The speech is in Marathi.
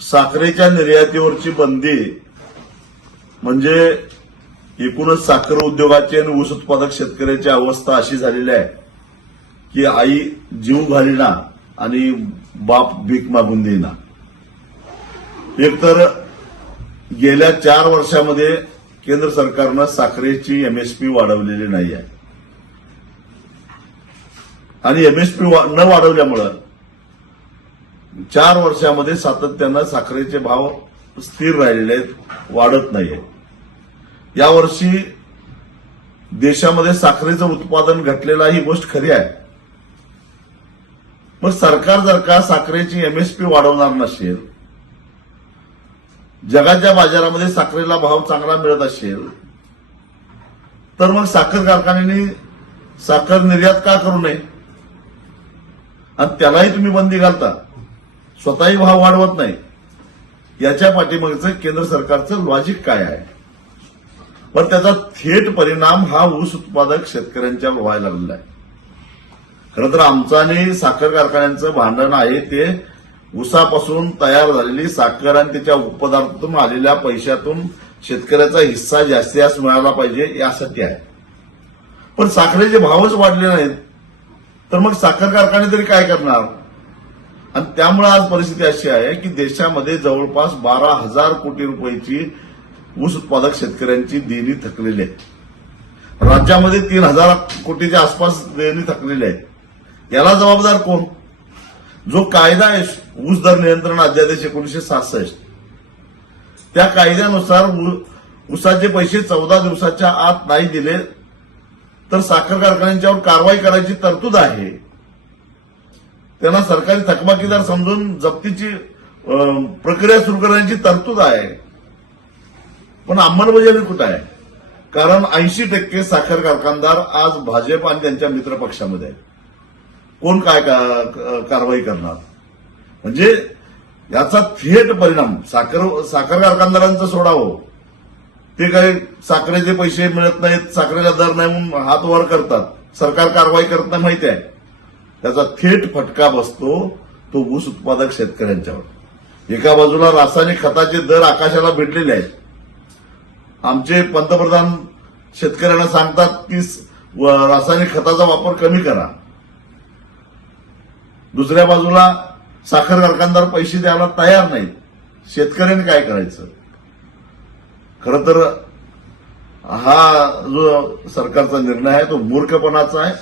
साखरेच्या निर्यातीवरची बंदी म्हणजे एकूणच साखर उद्योगाची आणि ऊस उत्पादक शेतकऱ्याची अवस्था अशी झालेली आहे की आई जीव घालीना आणि बाप भीक मागून देईना. एकतर गेल्या 4 वर्षामध्ये केंद्र सरकारनं साखरेची एमएसपी वाढवलेली नाही आहे आणि एमएसपी न वाढवल्यामुळं 4 वर्षामध्ये सातत्यानं साखरेचे भाव स्थिर राहिलेले आहेत, वाढत नाहीये. यावर्षी देशामध्ये साखरेचं उत्पादन घटलेलं ही गोष्ट खरी आहे. मग सरकार जर का साखरेची एमएसपी वाढवणार नसेल, जगाच्या बाजारामध्ये साखरेला भाव चांगला मिळत असेल, तर मग साखर कारखान्यांनी साखर निर्यात का करू नये आणि त्यालाही तुम्ही बंदी घालता, स्वतःही भाव वाढवत नाही. याच्या पाठीमागचं केंद्र सरकारचं लॉजिक काय आहे? पण त्याचा थेट परिणाम हा ऊस उत्पादक शेतकऱ्यांच्यावर व्हायला लागलेला आहे. खरं तर आमचं आणि साखर कारखान्यांचं भांडण आहे ते ऊसापासून तयार झालेली साखर आणि त्याच्या उपपदार्थातून आलेल्या पैशातून शेतकऱ्याचा हिस्सा जास्तीत जास्त मिळाला पाहिजे यासाठी आहे. पण साखरेचे भावच वाढले नाहीत, तर मग साखर कारखाने तरी काय करणार? आणि त्यामुळे आज परिस्थिती अशी आहे की देशामध्ये जवळपास 12,000 कोटी रुपयाची ऊस उत्पादक शेतकऱ्यांची देणी थकलेली आहे. राज्यामध्ये 3,000 कोटीच्या आसपास देणी थकलेली आहे. याला जबाबदार कोण? जो कायदा आहे ऊस दर नियंत्रण अध्यादेश 1966, त्या कायद्यानुसार ऊसाचे पैसे 14 दिवसाच्या आत नाही दिले तर साखर कारखान्यांच्यावर कारवाई करायची तरतूद आहे. त्यांना सरकारी थकबाकीदार समजून जप्तीची प्रक्रिया सुरू करण्याची तरतूद आहे. पण अंमलबजावणी कुठं आहे? कारण 80% साखर कारखानदार आज भाजप आणि त्यांच्या मित्र पक्षामध्ये आहे. कोण काय कारवाई करणार? म्हणजे याचा थेट परिणाम साखर कारखानदारांचं सोडावं, ते काही साखरेचे पैसे मिळत नाहीत, साखरेला दर नाही म्हणून हात वर करतात, सरकार कारवाई करत नाही माहिती आहे. त्याचा थेट फटका बसतो तो ऊस उत्पादक शेतकऱ्यांच्यावर. एका बाजूला रासायनिक खताचे दर आकाशाला भिडलेले आहेत. आमचे पंतप्रधान शेतकऱ्यांना सांगतात की रासायनिक खताचा वापर कमी करा. दुसऱ्या बाजूला साखर कारखानदार पैसे द्यायला तयार नाहीत. शेतकऱ्यांनी काय करायचं? खरं तर हा जो सरकारचा निर्णय आहे तो मूर्खपणाचा आहे.